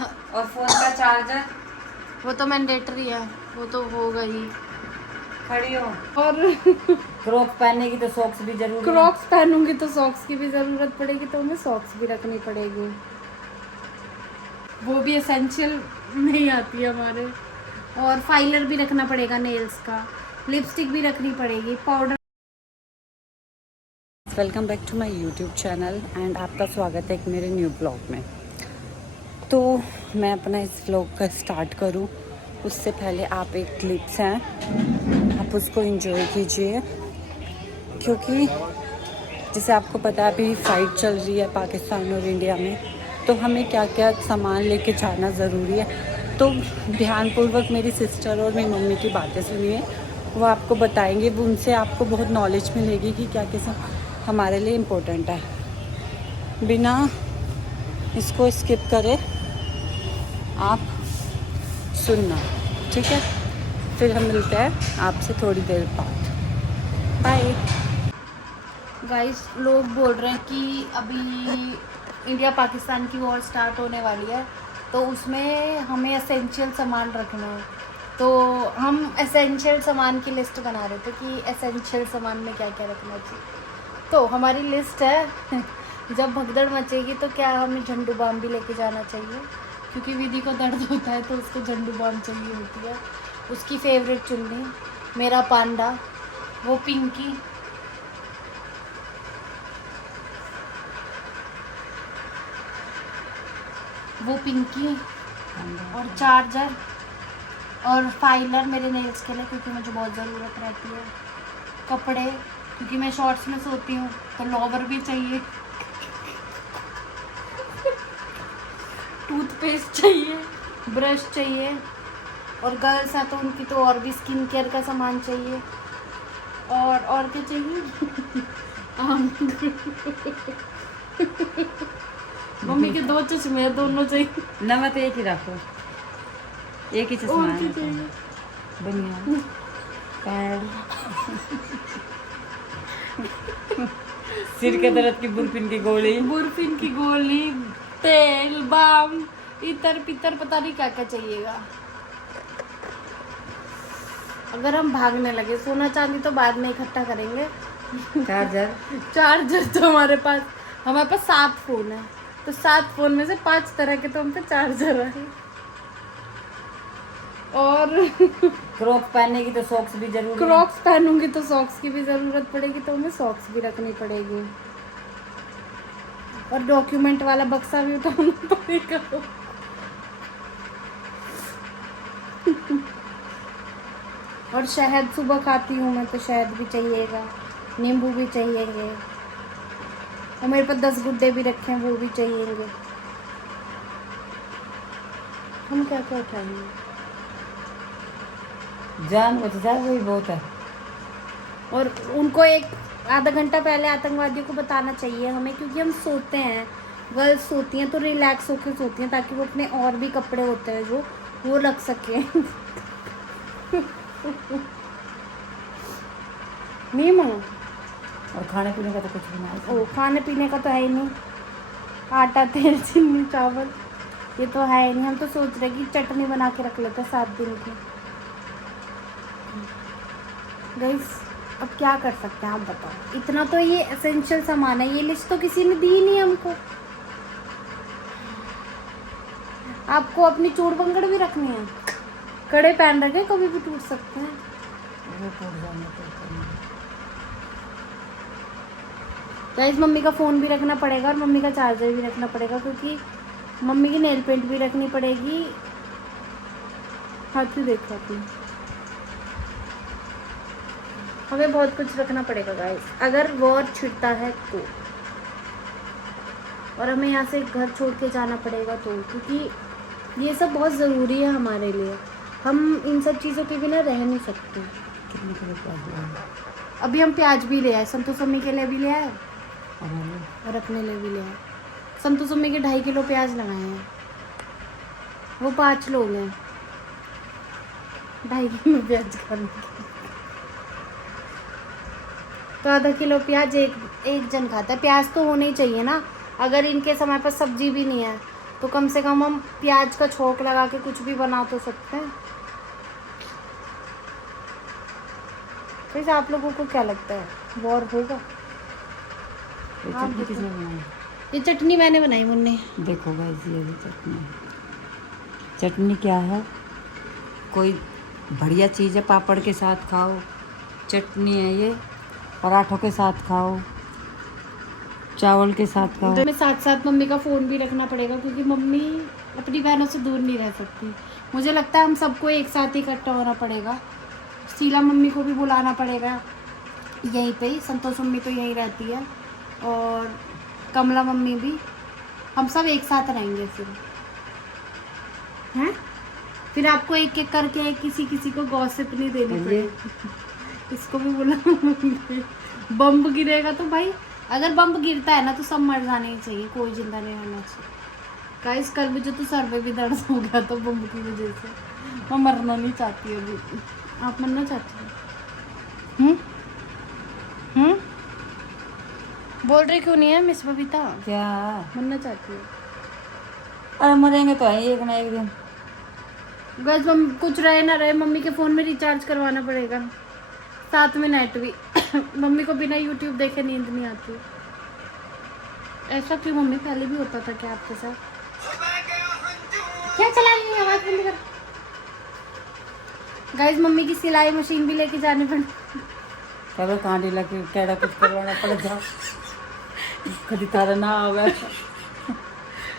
और फोन का चार्जर। वो तो मैंडेटरी है, वो तो होगा ही। खड़ी हो। और क्रॉक्स पहनने की तो सॉक्स भी जरूरी है। क्रॉक्स पहनूंगी तो सॉक्स की भी ज़रूरत पड़ेगी, तो हमें सॉक्स भी रखनी पड़ेगी, वो भी एसेंशियल में ही आती है हमारे। और फाइलर भी रखना पड़ेगा नेल्स का, लिपस्टिक भी रखनी पड़ेगी, powder. Welcome back to my YouTube channel and आपका स्वागत है एक मेरे न्यू ब्लॉग में। तो मैं अपना इस ब्लॉग का स्टार्ट करूं उससे पहले आप एक क्लिप्स हैं, आप उसको एंजॉय कीजिए, क्योंकि जैसे आपको पता है अभी फाइट चल रही है पाकिस्तान और इंडिया में, तो हमें क्या क्या सामान लेके जाना ज़रूरी है। तो ध्यानपूर्वक मेरी सिस्टर और मेरी मम्मी की बातें सुनिए, वो आपको बताएंगे, वो उनसे आपको बहुत नॉलेज मिलेगी कि क्या क्या हमारे लिए इम्पोर्टेंट है। बिना इसको स्किप करे आप सुनना, ठीक है? फिर हम मिलते हैं आपसे थोड़ी देर बाद। बाय। गाइस, लोग बोल रहे हैं कि अभी इंडिया पाकिस्तान की वॉर स्टार्ट होने वाली है, तो उसमें हमें एसेंशियल सामान रखना है। तो हम एसेंशियल सामान की लिस्ट बना रहे थे कि एसेंशियल सामान में क्या क्या रखना चाहिए। तो हमारी लिस्ट है जब भगदड़ मचेगी तो क्या हमें झंडू बाम भी लेके जाना चाहिए, क्योंकि विधि को दर्द होता है तो उसको झंडू बाम चाहिए होती है। उसकी फेवरेट चुन्नी, मेरा पांडा, वो पिंकी, और चार्जर और फाइलर मेरे नेल्स के लिए, क्योंकि मुझे बहुत ज़रूरत रहती है। कपड़े, क्योंकि मैं शॉर्ट्स में सोती हूँ तो लोवर भी चाहिए। टूथपेस्ट चाहिए, ब्रश चाहिए, और गर्ल्स हैं तो उनकी तो और भी स्किन केयर का सामान चाहिए। और क्या चाहिए? मम्मी के 2 चश्मे हैं, दोनों चाहिए। नमक एक ही रखो, एक ही चश्मा और है। क्या चाहिए? बढ़िया पैड, सिर के दर्द की बुरफिन की गोली, बुरफिन की गोली, तेल, बाम, इतर पितर, पता नहीं क्या क्या चाहिएगा। अगर हम भागने लगे, सोना चांदी तो बाद में इकट्ठा करेंगे। चार्जर। चार्जर तो हमारे पास 7 फोन है, तो 7 फोन में से 5 तरह के तो हम पे चार्जर है। और क्रॉक्स पहनने की तो सॉक्स भी जरूरी है। क्रॉक्स पहनूंगी तो सॉक्स की भी जरूरत पड़ेगी, तो हमें सॉक्स भी रखनी पड़ेगी। और डॉक्यूमेंट वाला बक्सा भी उठाना पड़ेगा। और शहद सुबह खाती हूँ मैं, तो शहद भी चाहिएगा, नींबू भी चाहिएंगे, और मेरे पास 10 गुड्डे भी रखे हैं, वो भी चाहिएंगे। हम क्या क्या उठाएंगे? जान बच जाए वही बहुत है। और उनको एक आधा घंटा पहले आतंकवादियों को बताना चाहिए हमें, क्योंकि हम सोते हैं, गर्ल्स सोती हैं तो रिलैक्स होकर सोती हैं, ताकि वो अपने और भी कपड़े होते हैं जो वो रख सकें। नहीं माँ, और खाने पीने का तो कुछ भी नहीं। ओ खाने पीने का तो है ही नहीं, आटा, तेल, चीनी, चावल, ये तो है ही नहीं। हम तो सोच रहे कि चटनी बना के रख लेते 7 दिन की। गाइस, अब क्या कर सकते हैं आप बताओ? इतना तो ये एसेंशियल सामान है, ये लिस्ट तो किसी ने दी नहीं हमको। आपको अपनी चूड़ बंगड़ भी रखनी है, कड़े पहन रखे, कभी भी टूट सकते हैं। वो टूट जाने को। गाइस, मम्मी का फ़ोन भी रखना पड़ेगा और मम्मी का चार्जर भी रखना पड़ेगा, क्योंकि मम्मी की नेल पेंट भी रखनी पड़ेगी। हाथ ही देखो अपनी, हमें बहुत कुछ रखना पड़ेगा गाइस, अगर वॉर छिड़ता है तो। और हमें यहाँ से घर छोड़ के जाना पड़ेगा तो, क्योंकि ये सब बहुत ज़रूरी है हमारे लिए। हम इन सब चीज़ों के बिना रह नहीं सकते। कितने किलो प्याज लिया? अभी हम प्याज भी ले आए, संतोष मम्मी के लिए भी ले आए और और अपने लिए भी ले आए। संतोष मम्मी के 2.5 किलो प्याज लगाए हैं, वो 5 लोग हैं, 2.5 किलो प्याज खाने के। तो आधा किलो प्याज एक जन खाता है। प्याज तो होना ही चाहिए ना, अगर इनके समय पर सब्जी भी नहीं है तो कम से कम हम प्याज का छोंक लगा के कुछ भी बना तो सकते हैं। वैसे आप लोगों को क्या लगता है, वॉर होगा? ये हाँ, चटनी किसने बनाई? ये चटनी मैंने बनाई मुन्ने। देखो गाइस, ये भी चटनी है। चटनी क्या है? कोई बढ़िया चीज़ है, पापड़ के साथ खाओ। चटनी है ये, पराठों के साथ खाओ, चावल के साथ खाओ। में साथ साथ मम्मी का फ़ोन भी रखना पड़ेगा, क्योंकि मम्मी अपनी बहनों से दूर नहीं रह सकती। मुझे लगता है हम सबको एक साथ ही इकट्ठा होना पड़ेगा। शीला मम्मी को भी बुलाना पड़ेगा यहीं पे ही, संतोष मम्मी तो यहीं रहती है, और कमला मम्मी भी। हम सब एक साथ रहेंगे फिर, हैं? फिर आपको एक एक करके किसी किसी को गॉसिप नहीं देनी पड़ेगी। इसको भी बुला। बम गिरेगा तो भाई, अगर बम गिरता है ना तो सब मर जाने ही चाहिए, कोई जिंदा नहीं होना चाहिए। गाइस कल मुझे तो सर पे भी दर्द हो गया था बम की वजह से। मैं मरना नहीं चाहती अभी। आप मरना चाहती हो? बोल रही क्यों नहीं है मिस बबीता? क्या? मरना चाहती हो? अरे मरेंगे तो है एक ना एक दिन। गाइस कुछ रहे ना रहे, मम्मी के फ़ोन में रिचार्ज करवाना पड़ेगा, साथ में नेट भी। मम्मी को बिना यूट्यूब देखे नींद नहीं आती। ऐसा क्यों मम्मी? पहले भी होता था क्या आपके साथ? क्या चला रही है? आवाज़ बंद कर। गाइस मम्मी की सिलाई मशीन भी लेके जानी पड़ी। करो कहाँ ढीला कि कैड़ा कुछ करवाना पड़ जाओ, कभी तारा ना होगा।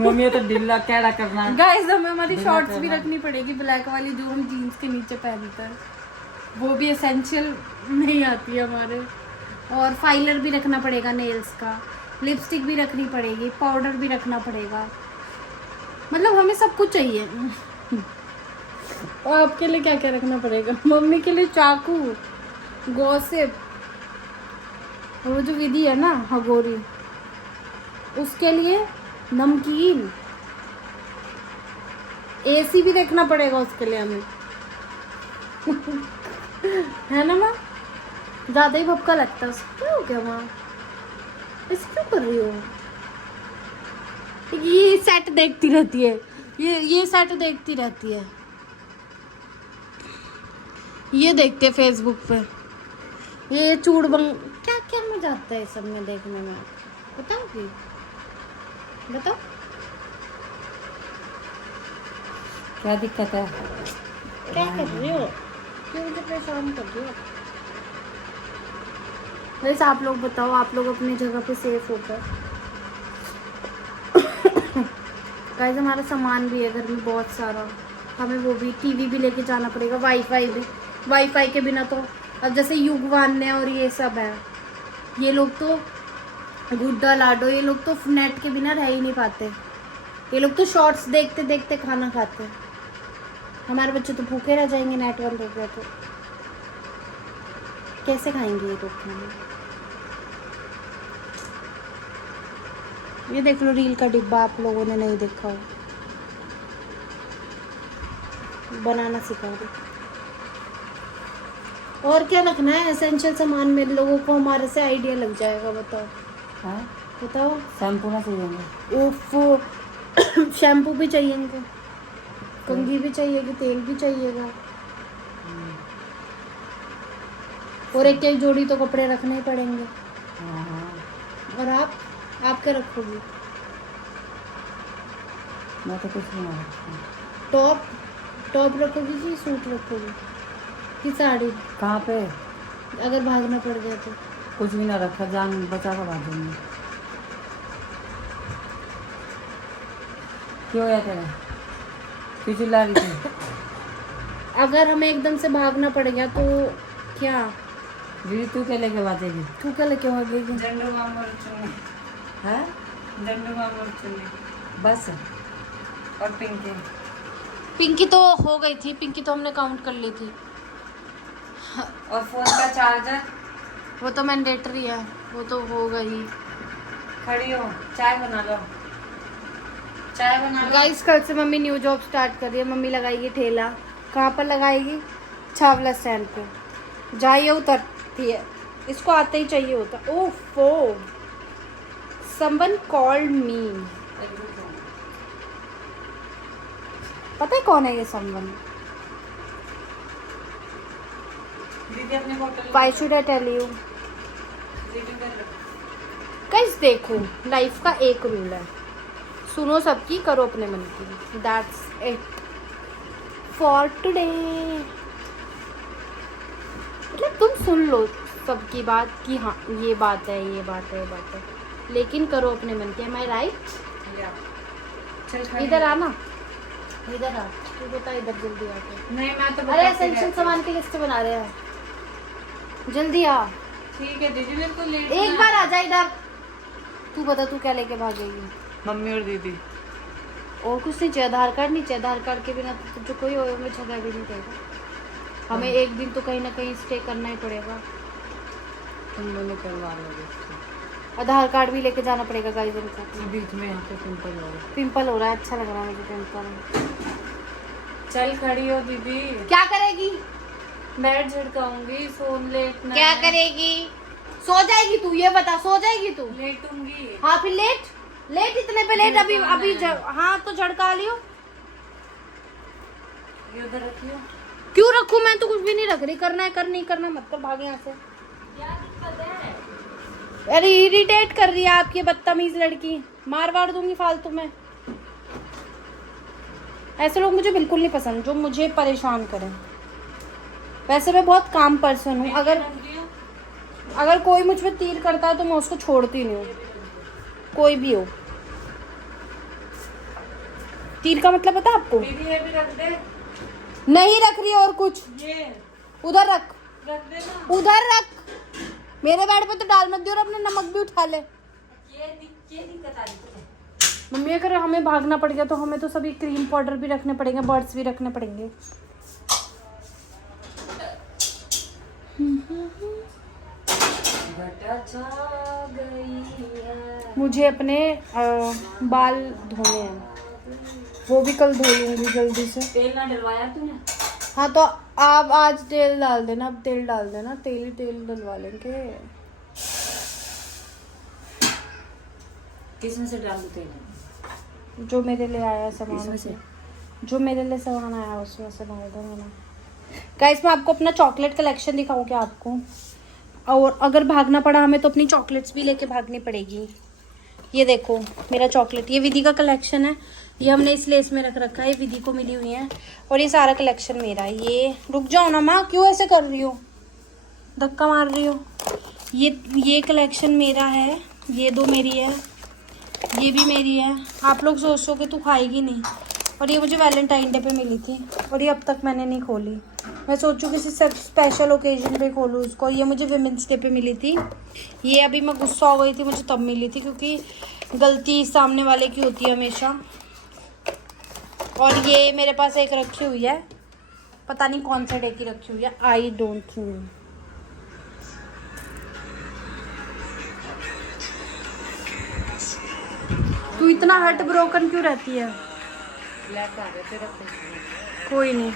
मम्मी तो ढीला कैड़ा करना। गाइस हमें हमारी शॉर्ट्स भी रखनी पड़ेगी, ब्लैक वाली जो हम जीन्स के नीचे पहनते हैं, वो भी एसेंशियल नहीं आती है हमारे। और फाइलर भी रखना पड़ेगा नेल्स का, लिपस्टिक भी रखनी पड़ेगी, पाउडर भी रखना पड़ेगा, मतलब हमें सब कुछ चाहिए। और आपके लिए क्या क्या रखना पड़ेगा? मम्मी के लिए चाकू, गॉसिप, वो जो विधि है ना हगोरी, उसके लिए नमकीन, एसी भी देखना पड़ेगा उसके लिए हमें। है ना माँ? ज़्यादा ही भपका लगता है उसको। क्या हो गया माँ, ऐसे क्यों कर रही हो? ये सेट देखती रहती है, ये सेट देखती रहती है, ये देखते हैं फेसबुक पे, ये चूड़बंग क्या क्या मजा आता है सब में देखने में। बताओगी? बताओ क्या दिक्कत है? क्या कर रही हो? क्यों मुझे परेशान कर रही हो? वैसे आप लोग बताओ, आप लोग अपनी जगह पे सेफ होकर। गाइस हमारा सामान भी है घर में बहुत सारा, हमें वो भी, टीवी भी लेके जाना पड़ेगा, वाईफाई भी। वाईफाई के बिना तो, अब जैसे युगवान ने और ये सब है, ये लोग तो, गुड्डा लाडो, ये लोग तो नेट के बिना रह ही नहीं पाते। ये लोग तो शॉर्ट्स देखते देखते खाना खाते हैं। हमारे बच्चे तो भूखे रह जाएंगे नेट बंद हो गया तो। कैसे खाएंगे ये लोग खाना? ये देख लो रील का डिब्बा, आप लोगों ने नहीं देखा हो, बनाना सिखा दो। और क्या रखना है एसेंशियल सामान में? लोगों को हमारे से आइडिया लग जाएगा। बताओ। हाँ? बताओ। शैम्पू ना चाहिए? उफ, शैम्पू भी चाहिएंगे, कंघी भी चाहिएगी, तेल भी चाहिएगा, और एक एक जोड़ी तो कपड़े रखने ही पड़ेंगे। हाँ। और आप क्या रखोगी? मैं तो कुछ नहीं रखती। टॉप रखोगी कि सूट रखोगी कि साड़ी? कहाँ पे? अगर भागना पड़ गया तो? कुछ भी ना रखा, जान बचा कर भागूंगी। क्यों है तेरा? क्यों चिल्ला रही थी? अगर हमें एकदम से भागना पड़ गया तो क्या? दीदी तू क्या लेके भागेगी? तू क्या लेके भागेगी? झंडू मामूर चुन्नी है, झंडू मामूर चुन्नी बस, और पिंकी तो हो गई थी, पिंकी तो हमने काउंट कर ली थी। और फोन का चार्जर, वो तो मैंडेटरी है, वो तो हो गई। खड़ी हो, चाय बना लो, चाय बना लो। गाइस कल से मम्मी न्यू जॉब स्टार्ट कर रही है। मम्मी लगाएगी ठेला। कहाँ पर लगाएगी? छावला स्टैंड पे। जाइए उतरती है, इसको आते ही चाहिए होता। ओफो, समवन कॉल्ड मी। पता है कौन है ये समवन? दीदी अपने बोतल why should I tell you? Guys देखो, लाइफ का एक रूल है, सुनो सबकी, करो अपने मन की। That's it for today. मतलब तुम सुन लो सबकी बात कि हाँ ये बात है, ये बात है, ये बात है, लेकिन करो अपने मन की। एम आई राइट? इधर आना, इधर आ, तू बता इधर जल्दी आके। नहीं मैं तो अरे एसेंशियल सामान की लिस्ट बना रहे हैं, जल्दी आ। ठीक है दीदी, मेरे को लेट एक बार आ जा इधर। तू बता तू क्या लेके भागेगी? मम्मी और दीदी। और कुछ नहीं चाहिए, आधार कार्ड नहीं चाहिए। आधार कार्ड के बिना तो जो कोई हो में जगह भी नहीं देगा। हमें एक दिन तो कहीं ना कहीं स्टे करना ही पड़ेगा। तुम दोनों करवा लोगे? आधार कार्ड भी लेके जाना पड़ेगा गाइस हमको। बीच में यहाँ पे पिंपल हो रहा है। पिंपल हो रहा है, अच्छा लग रहा है मुझे पिंपल। चल खड़ी हो दीदी। क्या करेगी? मैं झड़काऊंगी, सोन लेटना क्या है। करेगी? सो जाएगी तू, ये बता, सो जाएगी तू? लेटूंगी। हाँ फिर लेट, लेट इतने पे लेट। अभी अभी हाँ तो झड़का लियो। ये उधर रखियो। क्यों रखूं? मैं तो कुछ भी नहीं रख रही। करना है कर, नहीं करना मत कर, भागे यहाँ से। अरे इरिटेट कर रही है आपकी बदतमीज लड़की, मार वार दूंगी फालतू में। ऐसे लोग मुझे बिल्कुल नहीं पसंद जो मुझे परेशान करें। वैसे मैं बहुत काम पर्सन हूँ, अगर कोई मुझ पे तीर करता है तो मैं उसको छोड़ती नहीं हूँ, कोई भी हो। तीर का मतलब पता आपको? दीदी ये भी रख दे। नहीं रख रही और कुछ। ये उधर रख, रख दे ना। उधर रख। मेरे बेड पे तो डाल मत दियो और अपने नमक भी उठा ले। ये दिक्कत आ रही है। मम्मी अगर हमें भागना पड़ गया तो हमें तो सभी क्रीम पाउडर भी रखने पड़ेंगे, बर्ड्स भी रखने पड़ेंगे। मुझे अपने बाल धोने हैं, वो भी कल धो लूंगी जल्दी से। तेल ना डलवाया तूने? हाँ तो आप आज तेल डाल देना, अब तेल डाल देना, तेल ही तेल डलवा लेंगे। किसमें से डालू तेल? जो मेरे लिए आया सामान इसमें से, से? जो मेरे लिए सामान आया उसमें से डाल दो मैंने। गाइस मैं आपको अपना चॉकलेट कलेक्शन दिखाऊं क्या आपको? और अगर भागना पड़ा हमें तो अपनी चॉकलेट्स भी लेके भागनी पड़ेगी। ये देखो मेरा चॉकलेट, ये विधि का कलेक्शन है, ये हमने इस लेस में रख रखा है, ये विधि को मिली हुई है। और ये सारा कलेक्शन मेरा है। ये रुक जाओ ना माँ, क्यों ऐसे कर रही हो, धक्का मार रही हो? ये कलेक्शन मेरा है, ये दो मेरी है, ये भी मेरी है। आप लोग सोचो कि तू खाएगी नहीं। और ये मुझे वैलेंटाइन डे पे मिली थी और ये अब तक मैंने नहीं खोली। मैं सोचूं किसी स्पेशल ओकेजन पे खोलूँ उसको। ये मुझे विमेंस डे पे मिली थी। ये अभी मैं गुस्सा हो गई थी, मुझे तब मिली थी, क्योंकि गलती सामने वाले की होती है हमेशा। और ये मेरे पास एक रखी हुई है, पता नहीं कौन से डे की रखी हुई है, आई डोंट नो। तू इतना हर्ट ब्रोकन क्यों रहती है? ब्लैक आ रहे तेरा फेस। कोई नहीं,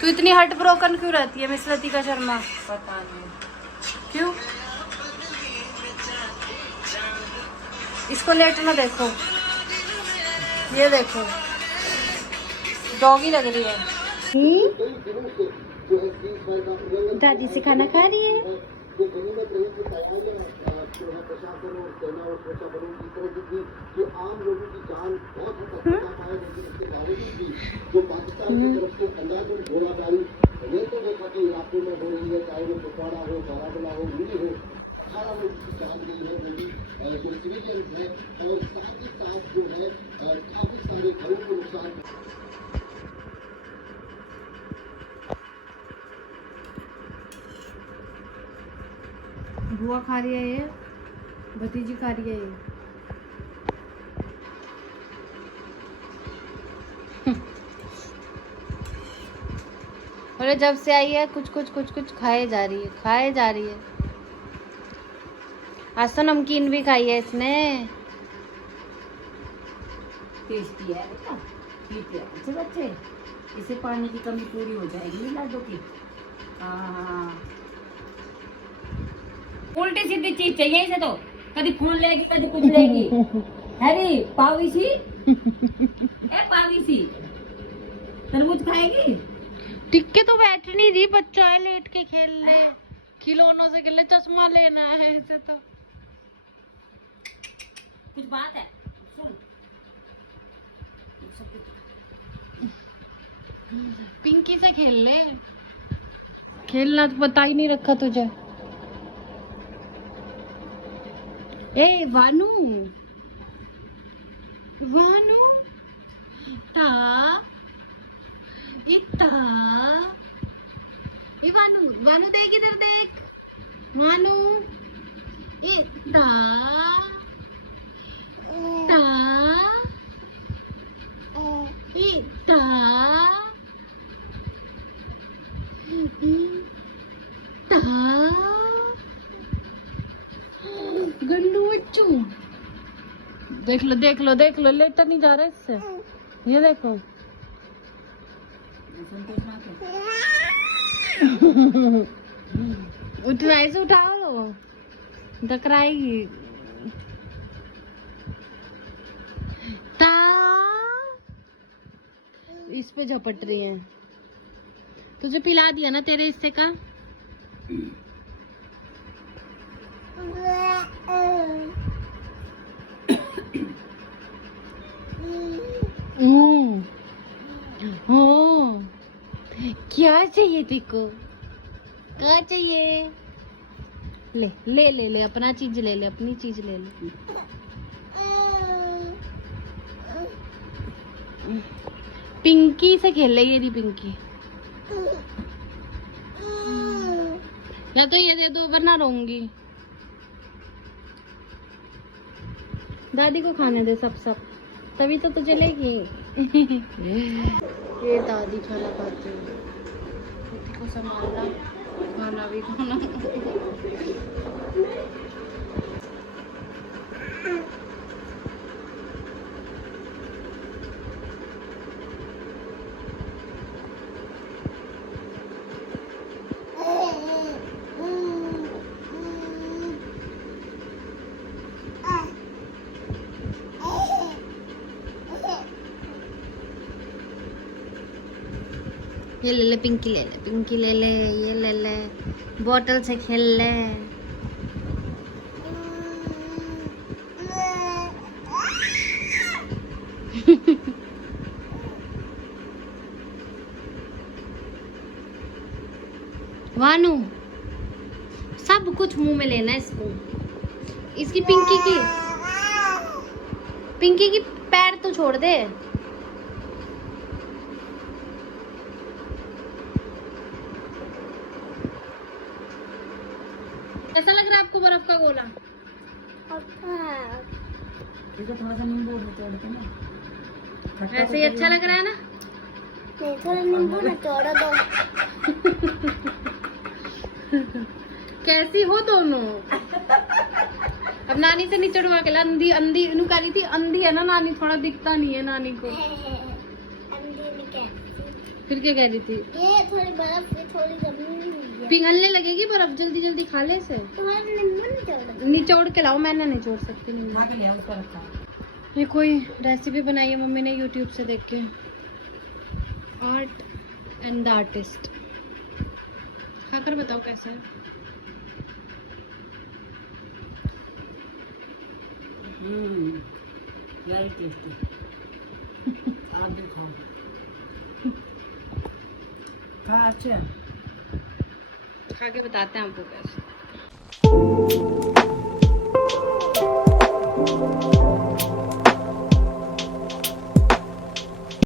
तू इतनी हर्ट ब्रोकन क्यों रहती है मिस लतिका शर्मा? पता नहीं क्यों? इसको लेटना देखो, ये देखो डॉगी लग रही है। दादी से खाना खा रही है। बुआ खा रही है, ये भतीजी खा रही है ये। अरे जब से आई है कुछ कुछ कुछ कुछ खाए जा रही है, खाए जा रही है। आज तो नमकीन भी खाई है इसने। टेस्टी है बेटा, ठीक है अच्छे बच्चे। इससे पानी की कमी पूरी हो जाएगी लाडो की। हाँ उल्टी सीधी चीज चाहिए इसे तो, कभी फोन लेगी कभी कुछ लेगी। अरे पावी सी ए पावी सी पाएगी? टिक के तो बैठ नहीं रही, बच्चा है, लेट के खेल ले, खिलौनों से खेल ले, चश्मा लेना है ऐसे तो। कुछ बात है, सुन। पिंकी से खेल ले, खेलना तो बता ही नहीं रखा तुझे। ए वानू, वानू ता इता, ए वानू, वानू देख इधर देख, वानू इता ता इता ता, गंडू बच्चू, देख लो देख लो देख लो, लेटा नहीं जा रहा इससे, ये देखो। उठवाई से उठाओ लो, टकराएगी। ता इस पे झपट रही है। तुझे पिला दिया ना तेरे हिस्से का। हाँ, क्या चाहिए तेको, क्या चाहिए? ले ले ले ले, अपना चीज ले ले, अपनी चीज ले ले। पिंकी से खेल ले, ये रही पिंकी। या तो ये दे दो वरना रोऊंगी। दादी को खाने दे सब सब, तभी तो तुझे लेगी। ये दादी खाना खाती है, बेटी को संभालना, खाना भी खाना। ये ले ले पिंकी, ले ले पिंकी, ले ले, ये ले ले, बॉटल से खेल ले। वानू, सब कुछ मुंह में लेना है इसको। इसकी पिंकी की पैर तो छोड़ दे। कैसा लग रहा है आपको बर्फ का गोला? थोड़ा सा नींबू तोड़ के ना, ऐसे ही अच्छा लग रहा है ना? थोड़ा नींबू ना तोड़ दो। कैसी हो दोनों? अब नानी से नहीं चढ़वा के ला, अंधी अंधी इनु कह रही थी, अंधी है ना नानी, थोड़ा दिखता नहीं है नानी को। फिर क्या कह रही थी? ये थोड़ी बर्फ थोड़ी जमी हुई है, पिघलने लगेगी बर्फ, जल्दी जल्दी खा ले इसे। तुम्हारे नींबू निचोड़ दो। निचोड़ के लाओ, मैंने नहीं छोड़ सकती नींबू। खा के लिया उसका रखा। ये कोई रेसिपी बनाई है मम्मी ने यूट्यूब से देख के, आर्ट एंड द आर्टिस्ट। खाकर बताओ कैसा है। Very tasty. आप भी खाओ। खा अच्छे, खा के बताते हैं आपको कैसे।